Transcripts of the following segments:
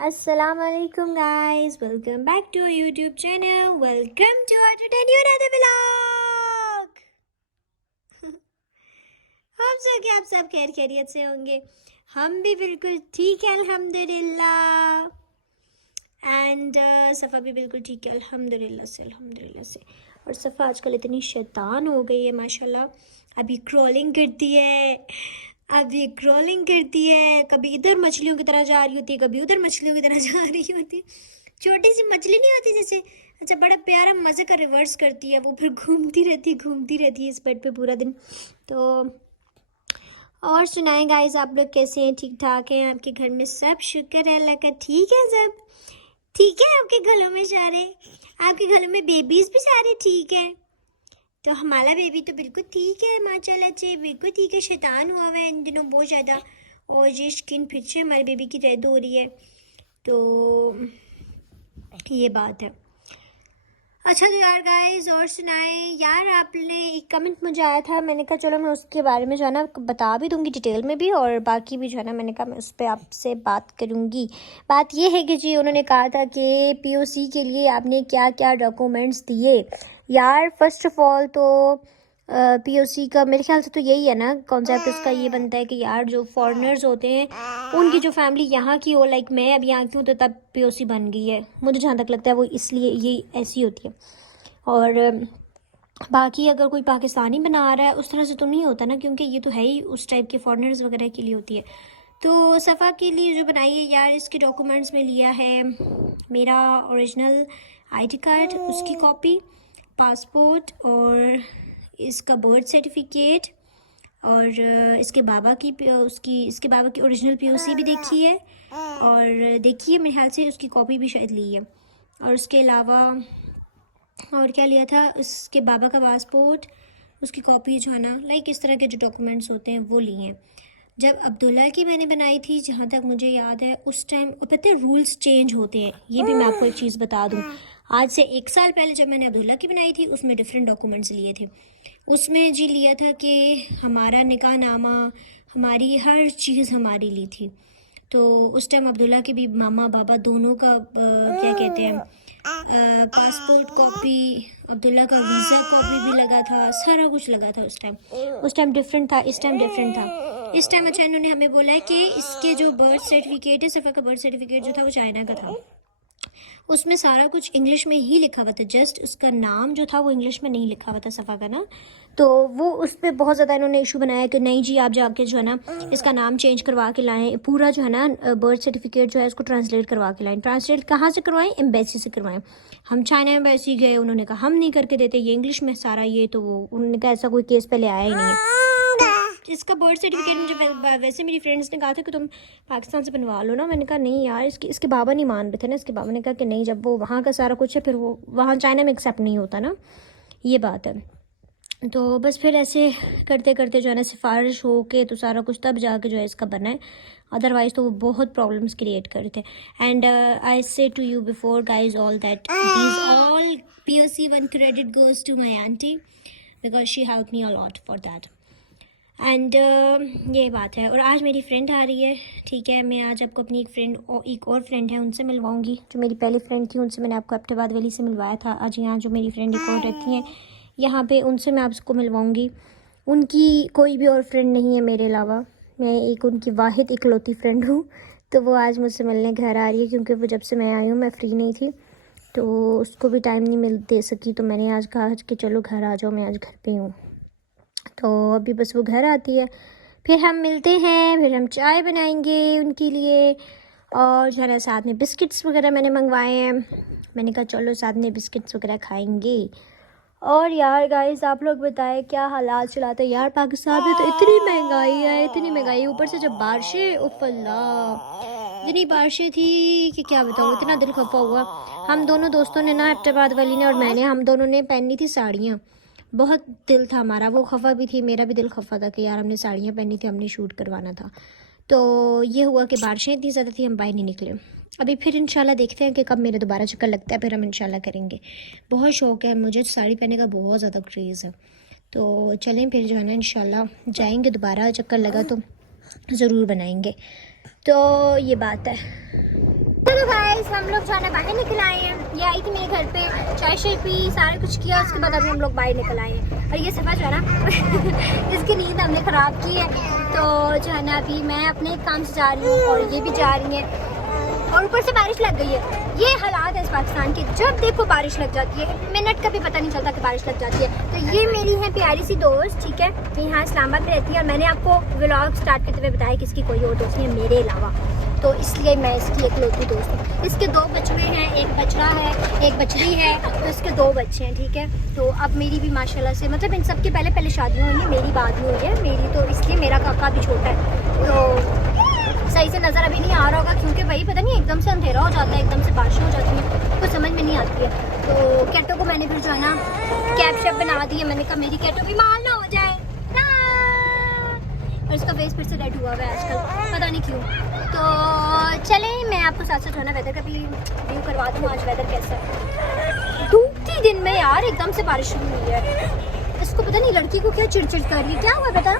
Assalamualaikum guys, welcome back to our YouTube channel. Welcome to our today another vlog. हम सब क्या आप सब खैर खैरियत से होंगे। हम भी बिल्कुल ठीक है अल्हम्दुलिल्लाह। एंड सफ़ा भी बिल्कुल ठीक है अल्हम्दुलिल्लाह से। और सफ़ा आजकल इतनी शैतान हो गई है माशाल्लाह। अभी क्रॉलिंग करती है, कभी इधर मछलियों की तरह जा रही होती है, कभी उधर मछलियों की तरह जा रही होती है। छोटी सी मछली नहीं होती जैसे, अच्छा बड़ा प्यारा मज़े का रिवर्स करती है, वो फिर घूमती रहती है इस बेड पे पूरा दिन। तो और सुनाएं गाइस, आप लोग कैसे हैं? ठीक ठाक हैं? आपके घर में सब शुक्र है अल्लाह का, ठीक है? सब ठीक है आपके घरों में? सारे आपके घरों में बेबीज़ भी सारे ठीक है? तो हमारा बेबी तो बिल्कुल ठीक है माशाल्लाह से, बिल्कुल ठीक है। शैतान हुआ है इन दिनों बहुत ज़्यादा, और ये स्किन फिर से हमारे बेबी की रेड हो रही है, तो ये बात है। अच्छा तो यार गाइस, और सुनाएं यार। आपने एक कमेंट मुझे आया था, मैंने कहा चलो मैं उसके बारे में जो है ना बता भी दूंगी डिटेल में भी, और बाकी भी जो है ना मैंने कहा मैं उस पर आपसे बात करूंगी। बात ये है कि जी उन्होंने कहा था कि पीओसी के लिए आपने क्या क्या डॉक्यूमेंट्स दिए। यार फर्स्ट ऑफ ऑल तो पीओसी का मेरे ख्याल से तो यही है ना कॉन्सेप्ट, उसका ये बनता है कि यार जो फॉरेनर्स होते हैं उनकी जो फैमिली यहाँ की हो, लाइक मैं अब यहाँ की हूँ तो तब पीओसी बन गई है, मुझे जहाँ तक लगता है वो इसलिए ये ऐसी होती है। और बाकी अगर कोई पाकिस्तानी बना रहा है उस तरह से तो नहीं होता ना, क्योंकि ये तो है ही उस टाइप के फॉरेनर्स वगैरह के लिए होती है। तो सफ़ा के लिए जो बनाई है यार, इसके डॉक्यूमेंट्स में लिया है मेरा ओरिजिनल आईडी कार्ड, उसकी कॉपी, पासपोर्ट, और इसका बर्थ सर्टिफिकेट, और इसके बाबा की ओरिजिनल पीओसी भी देखी है, और देखिए मेरे ख्याल से उसकी कॉपी भी शायद ली है। और उसके अलावा और क्या लिया था, उसके बाबा का पासपोर्ट, उसकी कॉपी जो है ना, लाइक इस तरह के जो डॉक्यूमेंट्स होते हैं वो लिए हैं। जब अब्दुल्ला की मैंने बनाई थी, जहाँ तक मुझे याद है उस टाइम पता है रूल्स चेंज होते हैं। ये भी मैं आपको एक चीज़ बता दूँ, आज से 1 साल पहले जब मैंने अब्दुल्ला की बनाई थी उसमें डिफरेंट डॉक्यूमेंट्स लिए थे। उसमें जी लिया था कि हमारा निकाह नामा, हमारी हर चीज़ हमारी ली थी। तो उस टाइम अब्दुल्ला के भी मामा बाबा दोनों का क्या कहते हैं, पासपोर्ट कॉपी, अब्दुल्ला का वीज़ा कॉपी भी लगा था, सारा कुछ लगा था उस टाइम डिफरेंट था, इस टाइम डिफरेंट था। इस टाइम अच्छा इन्होंने हमें बोला है कि इसके जो बर्थ सर्टिफिकेट है, सफ़ा का बर्थ सर्टिफिकेट जो था वो चाइना का था, उसमें सारा कुछ इंग्लिश में ही लिखा हुआ था, जस्ट उसका नाम जो था वो इंग्लिश में नहीं लिखा हुआ था सफ़ा का ना। तो वो उस पर बहुत ज़्यादा इन्होंने इशू बनाया कि नहीं जी आप जाके जो है ना इसका नाम चेंज करवा के लाएं, पूरा जो है ना बर्थ सर्टिफिकेट जो है इसको ट्रांसलेट करवा के लाएं। ट्रांसलेट कहाँ से करवाएं? एम्बेसी से करवाएं। हम चाइना एम्बेसी गए, उन्होंने कहा हम नहीं करके देते, ये इंग्लिश में सारा ये, तो वो उन्होंने कहा ऐसा कोई केस पहले आया ही नहीं है। इसका बर्थ सर्टिफिकेट मुझे वैसे मेरी फ्रेंड्स ने कहा था कि तुम पाकिस्तान से बनवा लो ना, मैंने कहा नहीं यार, इसके बाबा नहीं मान रहे थे ना, इसके बाबा ने कहा कि नहीं, जब वो वहाँ का सारा कुछ है फिर वो वहाँ चाइना में एक्सेप्ट नहीं होता ना, ये बात है। तो बस फिर ऐसे करते करते जो है ना सिफारिश हो के तो सारा कुछ तब जाके जो है इसका बना है, अदरवाइज़ तो वो बहुत प्रॉब्लम्स क्रिएट कर रहे थे। And I say to you before guys all that these all POC 1 credit goes to my auntie because she helped me a lot for that. And ये बात है। और आज मेरी फ्रेंड आ रही है, ठीक है, मैं आज आपको अपनी एक और फ्रेंड है उनसे मिलवाऊंगी। जो मेरी पहली फ्रेंड थी उनसे मैंने आपको एबटाबाद वैली से मिलवाया था, आज यहाँ जो मेरी फ्रेंड एक और रहती हैं यहाँ पे, उनसे मैं आपको मिलवाऊंगी। उनकी कोई भी और फ्रेंड नहीं है मेरे अलावा, मैं एक उनकी वाहिद इकलौती फ्रेंड हूँ। तो वो आज मुझसे मिलने घर आ रही है, क्योंकि वो जब से मैं आई हूँ मैं फ्री नहीं थी तो उसको भी टाइम नहीं मिल दे सकी, तो मैंने आज कहा कि चलो घर आ जाओ, मैं आज घर पे हूँ। तो अभी बस वो घर आती है, फिर हम मिलते हैं, फिर हम चाय बनाएंगे उनके लिए, और जो है ना साथ में बिस्किट्स वगैरह मैंने मंगवाए हैं, मैंने कहा चलो साथ में बिस्किट्स वगैरह खाएंगे। और यार गाइस आप लोग बताएं क्या हालात चलाते हैं यार, पाकिस्तान में तो इतनी महंगाई ऊपर से जब बारिशें, उफ अल्लाह इतनी बारिशें थी कि क्या बताऊँ, इतना दिल खफा हुआ। हम दोनों दोस्तों ने ना, एबटाबाद वाली ने और मैंने, हम दोनों ने पहनी थी साड़ियाँ, बहुत दिल था हमारा, वो खफा भी थी, मेरा भी दिल खफा था कि यार हमने साड़ियाँ पहनी थी, हमने शूट करवाना था। तो ये हुआ कि बारिशें इतनी ज़्यादा थी हम बाहर नहीं निकले। अभी फिर इंशाल्लाह देखते हैं कि कब मेरा दोबारा चक्कर लगता है, फिर हम इंशाल्लाह करेंगे। बहुत शौक़ है मुझे साड़ी पहनने का, बहुत ज़्यादा क्रेज़ है। तो चलें फिर जो है ना इंशाल्लाह जाएंगे, दोबारा चक्कर लगा तो ज़रूर बनाएंगे। तो ये बात है। चलो गाइस, हम लोग जो है ना बाहर निकल आए हैं। ये आई थी मेरे घर पे, चाय शाय पी, सारा कुछ किया, उसके बाद अभी हम लोग बाहर निकल आए हैं। और ये सफ़ा जो है ना इसकी नींद हमने ख़राब की है, तो जो है ना अभी मैं अपने काम से जा रही हूँ और ये भी जा रही है, और ऊपर से बारिश लग गई है। ये हालात है इस पाकिस्तान के, जब देखो बारिश लग जाती है, मिनट का भी पता नहीं चलता कि बारिश लग जाती है। तो ये मेरी है प्यारी सी दोस्त, ठीक है, ये यहाँ इस्लामाबाद में रहती है, और मैंने आपको व्लॉग स्टार्ट करते हुए बताया कि इसकी कोई और दोस्त नहीं है मेरे अलावा, तो इसलिए मैं इसकी इकलौती दोस्त हूँ। इसके 2 बच्चे हैं, एक बछड़ा है, एक बछड़ी है, तो इसके 2 बच्चे हैं, ठीक है। तो अब मेरी भी माशाल्लाह से, मतलब इन सब की पहले शादी हुई है, मेरी बाद में हुई है, मेरी तो इसलिए मेरा काका भी छोटा है, तो सही से नज़र अभी नहीं आ रहा होगा, क्योंकि भाई पता नहीं एकदम से अंधेरा हो जाता है, एकदम से बारिश हो जाती है, कुछ समझ में नहीं आती है। तो कैटो को मैंने फिर जो है ना कैप शेप बना दी है, मैंने कहा मेरी कैटो भी माल ना हो जाए, और इसका फेस फिर से रेड हुआ है आजकल, पता नहीं क्यों। तो चले, मैं आपको साथ साथ जो है ना वेदर का भी व्यू करवा दूँ, आज वेदर कैसा है। धूपती दिन में यार एकदम से बारिश शुरू हुई है, इसको पता नहीं लड़की को क्या चिड़चिड़ कर रही है, क्या हुआ बेटा?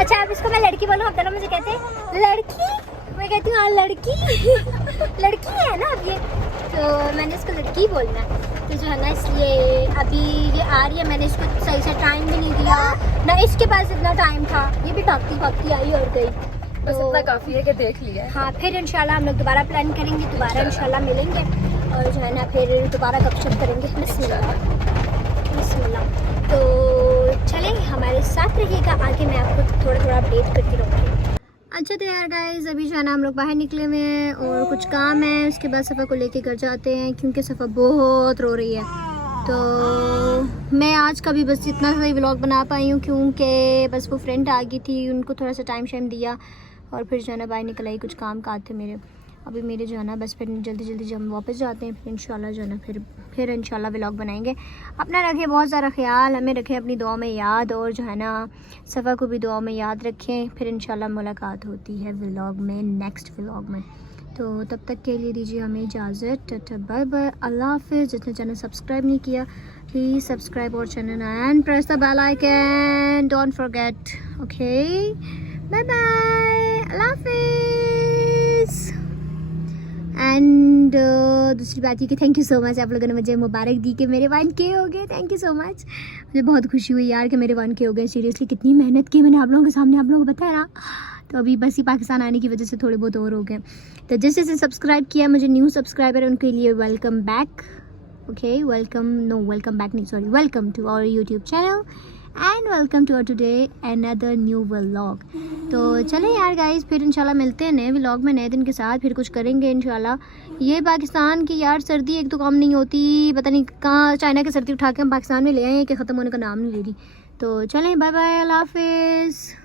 अच्छा, अब इसको मैं लड़की बोलूँ, अब दोनों मुझे कहते हैं लड़की, मैं कहती हूँ हाँ लड़की लड़की है ना अब ये, तो मैंने इसको लड़की बोलना है, तो जो है ना इसलिए अभी ये आ रही है, मैंने इसको सही से टाइम भी नहीं दिया ना, इसके पास इतना टाइम था, ये भी भागती आई और गई, बस इतना काफ़ी है कि देख लिया है। हाँ, फिर इंशाल्लाह हम लोग दोबारा प्लान करेंगे, दोबारा इंशाल्लाह मिलेंगे, और जो है ना फिर दोबारा गपशप करेंगे। बिस्मिल्लाह। तो चलें, हमारे साथ रहिएगा, आगे मैं आपको थोड़ा अपडेट करती रहूँगी। अच्छा तो यार गाइस, अभी जो है ना हम लोग बाहर निकले हुए हैं और कुछ काम है, उसके बाद सफ़ा को लेके घर जाते हैं, क्योंकि सफ़ा बहुत रो रही है। तो मैं आज का भी बस इतना सा ही व्लॉग बना पाई हूँ, क्योंकि बस वो फ्रेंड आ गई थी, उनको थोड़ा सा टाइम शाइम दिया, और फिर जो है ना बाहर निकल आई, कुछ काम काज थे मेरे। अभी मेरे जो है ना बस फिर जल्दी जब हम वापस जाते हैं, फिर इंशाल्लाह जो है ना फिर इंशाल्लाह व्लॉग बनाएंगे। अपना रखें बहुत सारा ख्याल, हमें रखें अपनी दुआ में याद, और जो है ना सफ़ा को भी दुआ में याद रखें। फिर इंशाल्लाह मुलाकात होती है व्लॉग में, नेक्स्ट व्लॉग में। तो तब तक के लिए दीजिए हमें इजाज़त, टाटा बाय बाय, अल्लाह हाफ़िज़। जिसने चैनल सब्सक्राइब नहीं किया प्लीज़ सब्सक्राइब और channel and press the bell icon, don't forget, okay, bye bye, अल्लाह हाफ़िज़। एंड दूसरी बात ये कि थैंक यू सो मच, आप लोगों ने मुझे मुबारक दी कि मेरे 1K हो गए, थैंक यू सो मच। मुझे बहुत खुशी हुई यार कि मेरे 1K हो गए, सीरियसली कितनी मेहनत की मैंने आप लोगों के सामने, आप लोगों को बताया ना। तो अभी बस ही पाकिस्तान आने की वजह से थोड़े बहुत और हो गए। तो जिसने सब्सक्राइब किया, मुझे न्यू सब्सक्राइबर, उनके लिए welcome back, okay, welcome back नहीं, sorry, welcome to our YouTube channel and welcome to today another new vlog. तो चलें यार गाइस, फिर इंशाल्लाह मिलते हैं नए व्लॉग में, नए दिन के साथ, फिर कुछ करेंगे इंशाल्लाह। ये पाकिस्तान की यार सर्दी एक तो कम नहीं होती, पता नहीं कहाँ चाइना की सर्दी उठा के हम पाकिस्तान में ले आए हैं कि ख़त्म होने का नाम नहीं ले रही। तो चलें, बाय बाय, अल्लाह हाफ़िज़।